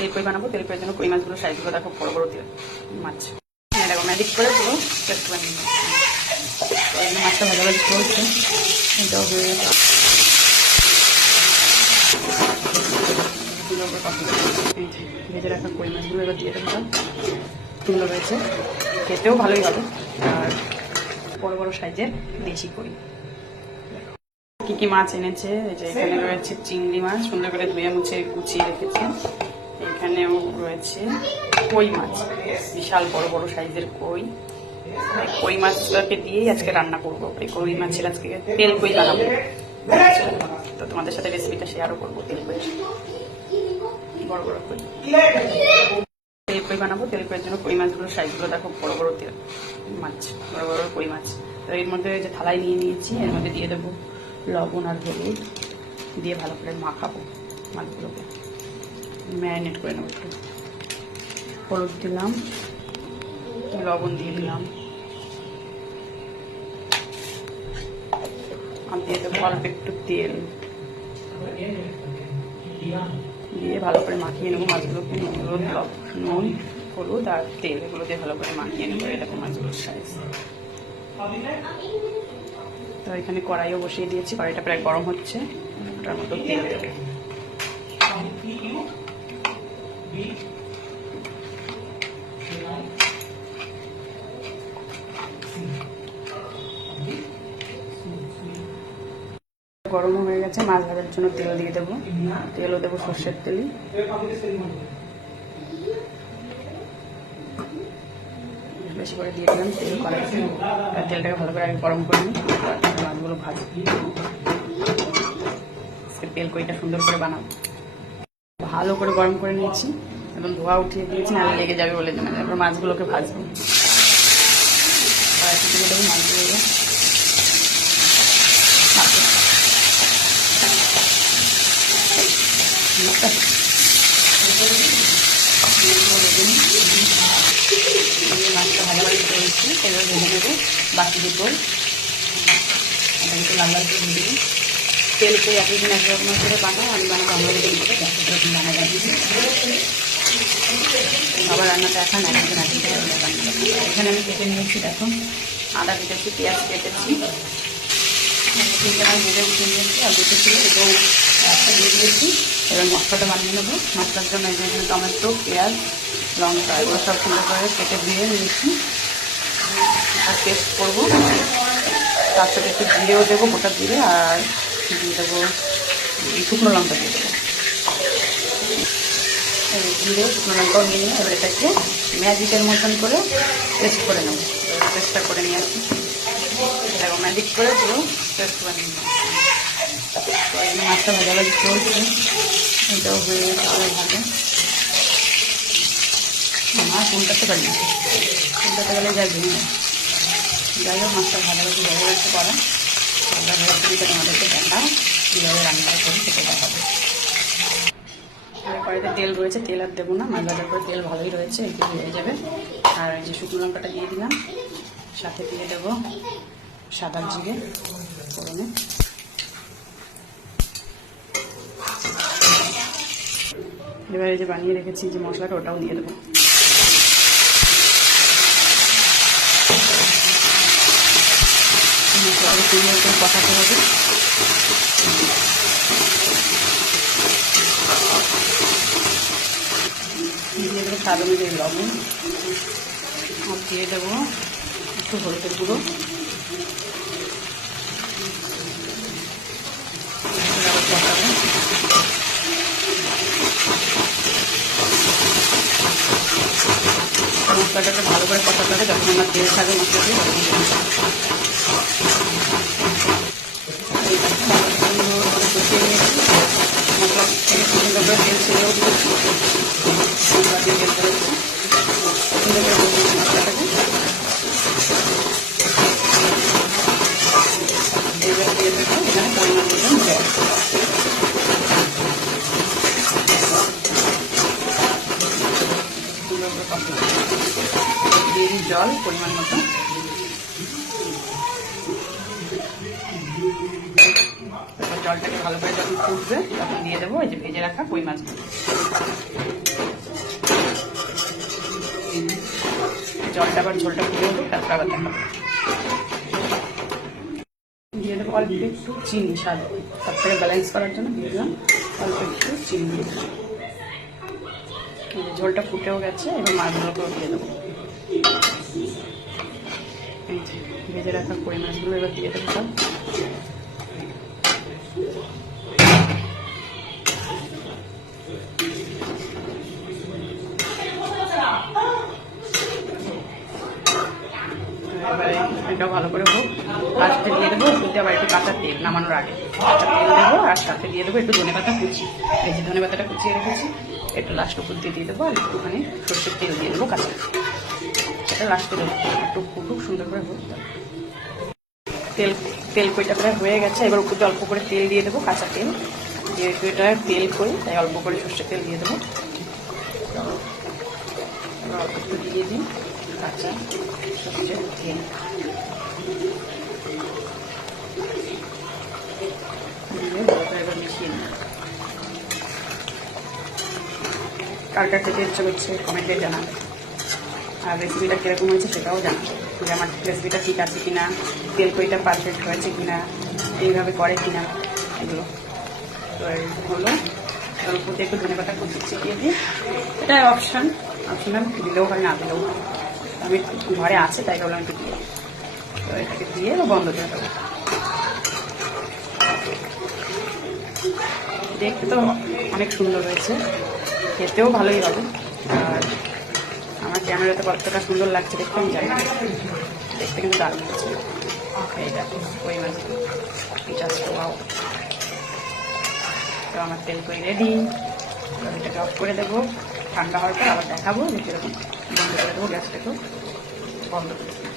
তেল কই বানাবো। তেল কইয়ের জন্য কই মাছগুলো সাইজগুলো দেখো, বড় বড় তেল মাছ। এরকম ম্যাজিক করে পুরো টেস্ট করে নিই। মাছটা ভালোভাবে চলছে, এটাও হয়ে গেছে। ভেজে রাখা কই মাছগুলো এবার দিয়ে দেবো। সুন্দর হয়েছে, খেতেও ভালোই হবে। আর বড় বড় সাইজের দেশি কই। কি কি মাছ এনেছে, এই যে এখানে রয়েছে চিংড়ি মাছ, সুন্দর করে ধুয়ে মুছে কুচিয়ে রেখেছে। এখানেও রয়েছে কই মাছ, বিশাল বড় বড় সাইজের কই। কই মাছটাকে দিয়েই আজকে রান্না করবো। এই কই মাছের আজকে তেল কই বানাবো। তো তোমাদের সাথে রেসিপিটা শেয়ারও করবো। তেল কই, বড় বড় কই তেল কই বানাবো। তেল কইয়ের জন্য কই মাছগুলো সাইজগুলো দেখো, বড় বড় তেল মাছ, বড় বড় কই মাছ। তো এর মধ্যে যে থালায় নিয়ে নিয়েছি, এর মধ্যে দিয়ে দেবো লবণ আর হলুদ, দিয়ে ভালো করে মাখাবো। মাছগুলোকে ম্যারিনেট করে নেবো। একটু হলুদ দিলাম, লবণ দিয়ে দিলাম, আর দিয়ে দেবো অল্প একটু তেল, দিয়ে ভালো করে মাখিয়ে নেবো মাছগুলোকে। নুন, হলুদ আর তেল এগুলো দিয়ে ভালো করে মাখিয়ে নেবো। এরকম মাছগুলোর সাইজ। তো এখানে কড়াইও বসিয়ে দিয়েছি, কড়াইটা প্রায় গরম হচ্ছে। ওটার মতো তেল দেবো। গরমও হয়ে গেছে, মাছ ভাজার জন্য তেল দিয়ে দেবো। তেলও দেবো সর্ষের তেলই। বেশি করে দিয়ে দিলাম তেল কড়াইতে। তেলটাকে ভালো করে আগে গরম করে নিই, মাছগুলো ভাজবো। তেল কইটা সুন্দর করে বানাবো। ভালো করে গরম করে নিয়েছি এবং ধোয়া উঠিয়ে দিয়েছি, নাহলে লেগে যাবে বলে জানা। তারপর মাছগুলোকে ভাজবো। কড়াইতে দিয়ে দেবো মাছগুলো। মাছটা ভালোভাবে চলছে, এবার ভেজে নেবো বাকি দুটো। একটু লাল লাল করে ভেজে দিই। তেল কই একদিন এক রকম করে বানাও, আমি বানাবো আমরা রকম করে। এরকম বানা যাবে। আবার রান্নাটা এখন একদিন এখানে আমি কেটে নিয়েছি, দেখো আদা কেটেছি, পেঁয়াজ কেটেছি, আমি ভেজে উঠে নিয়েছি। আর দুটো ছিল, এটাও একটা দিয়ে দিয়েছি। এবার মশলাটা বানিয়ে নেবো। মশলার জন্য এই যে টমেটো, পেঁয়াজ, লঙ্কা এগুলো সব সুন্দর করে কেটে দিয়ে নিয়েছি। আর পেস্ট করবো। তার সাথে একটু জিরেও দেবো, গোটা জিরে, আর দিয়ে দেবো শুকনো লঙ্কা দিয়ে দেবো। জিরে শুকনো লঙ্কাও নিয়ে নিয়ে এবার এটাকে ম্যাজিকের মতন করে পেস্ট করে নেবো। পেস্টটা করে নিয়ে আসি। এরকম ম্যাজিক করে পুরো পেস্ট করে নিয়ে মাছটা ভাজাভাজি চলছে, এটাও হয়ে গেছে ভালো। মাছ উল্টাতে পারি না, উল্টাতে গেলে যাই ভেঙে। যাই হোক, মাছটা ভালোভাজি হয়ে গেছে করা। রেসিপিটা তোমাদেরকে দেখাও, কীভাবে রান্না করি সেটা দেখাবো। কড়াইতে তেল রয়েছে, তেল আর দেবো না। মাছ ভাজার পরে তেল ভালোই রয়েছে, একটু হয়ে যাবে। আর এই যে শুকনো লঙ্কাটা দিয়ে দিলাম, সাথে দিয়ে দেবো সাদা জিরে ফোড়নে। এবারে যে বানিয়ে রেখেছি যে মশলাটা, ওটাও দিয়ে দেবো। মশলাটা সুন্দর করে কষাতে হবে। দিয়ে দেবো স্বাদ অনুযায়ী লবণ, আর দিয়ে দেবো একটু হলুদের গুঁড়ো। মশলাটাকে ভালো করে কষাতে হবে, যখন আমার তেল থাকে মশলাতে মশলা থেকে সুন্দর করে তেল ছেড়েও দিয়েছি। মশলা দিয়ে তেল করেছি সুন্দর করে দিয়েছি মশলাটাকে। এইবার দিয়ে দেবো এখানে পরিমাণ মতো জল। সুন্দর করে কষা দিয়ে দিই জল পরিমাণ মতো। জলটাকে ভালো করে যখন ফুটবে তখন দিয়ে দেবো এই যে ভেজে রাখা কই মাছগুলো। জলটা আবার ঝোলটা ফুটে উঠুক, তারপর আবার দেখাবো। দিয়ে দেবো অল্প একটু চিনি, স্বাদ সব থেকে ব্যালেন্স করার জন্য দিয়ে দিলাম অল্প একটু চিনি। ঝোলটা ফুটেও গেছে, এবার মাছগুলোকেও দিয়ে দেবো। এই যে ভেজে রাখা কই মাছগুলো এবার দিয়ে দেবো সব। এবারে এটাও ভালো করে হোক। লাস্টে দিয়ে দেবো দুটো আবার একটু কাঁচা তেল, নামানোর আগে কাঁচা তেল দেবো, আর সাথে দিয়ে দেবো একটু ধনেপাতা কুচি। এই যে ধনেপাতাটা কুচিয়ে রেখেছি, একটু লাস্ট উপর দিয়ে দেবো, আর একটুখানি সর্ষের তেল দিয়ে দেবো কাঁচা। সেটা লাস্টে দেবো, একটু ফুটুক সুন্দর করে হোক। তেল কইটা প্রায় হয়ে গেছে, এবার উপরে অল্প করে তেল দিয়ে দেবো, কাঁচা তেল। যেহেতু এটা তেল কই তাই অল্প করে সর্ষের তেল দিয়ে দেবো। অল্প একটু দিয়ে দিই কাঁচা সর্ষের তেল। দিয়ে ভালো করে এবার মিশিয়ে নিই। কার কার খেতে ইচ্ছে করছে কমেন্টে জানাবে, আর রেসিপিটা কীরকম হয়েছে সেটাও জানাবে, যে আমার রেসিপিটা ঠিক আছে কিনা, তেল কইটা পারফেক্ট হয়েছে কিনা, এইভাবে করে কিনা এগুলো। তো হলো অল্পতে একটু ধনেপাতা কুচি ছিটিয়ে দিই, এটা অপশনাল, দিলেও হয় না দিলেও হয়। আমি ঘরে আছে তাই ভাবলাম একটু দিয়ে, তো এটাকে দিয়ে বন্ধ করে দেবো। দেখতে তো অনেক সুন্দর হয়েছে, খেতেও ভালোই হবে। আর আমার ক্যামেরাতে কতটা সুন্দর লাগছে দেখতে আমি জানি না, দেখতে কিন্তু দারুণ হচ্ছে। এই দেখো কই মাছ জাস্ট ওয়াও। তো আমার তেল কই রেডি, এটাকে অফ করে দেবো। ঠান্ডা হওয়ার পর আবার দেখাবো যে কীরকম। বন্ধ করে দেবো গ্যাসটাকেও, বন্ধ করে দেবো।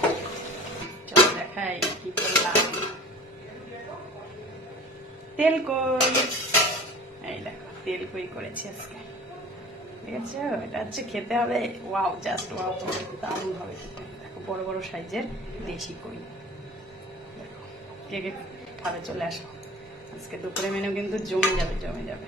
চলো দেখাই কি করলাম। তেল কই, এই দেখো তেল কই করেছি আজকে, ঠিক আছে। এটা হচ্ছে খেতে হবে ওয়াও, জাস্ট ওয়াও, দারুণ হবে খেতে। দেখো বড় বড় সাইজের দেশি কই। দেখো কে কে খাবে চলে আসো, আজকে দুপুরে মেনু কিন্তু জমে যাবে।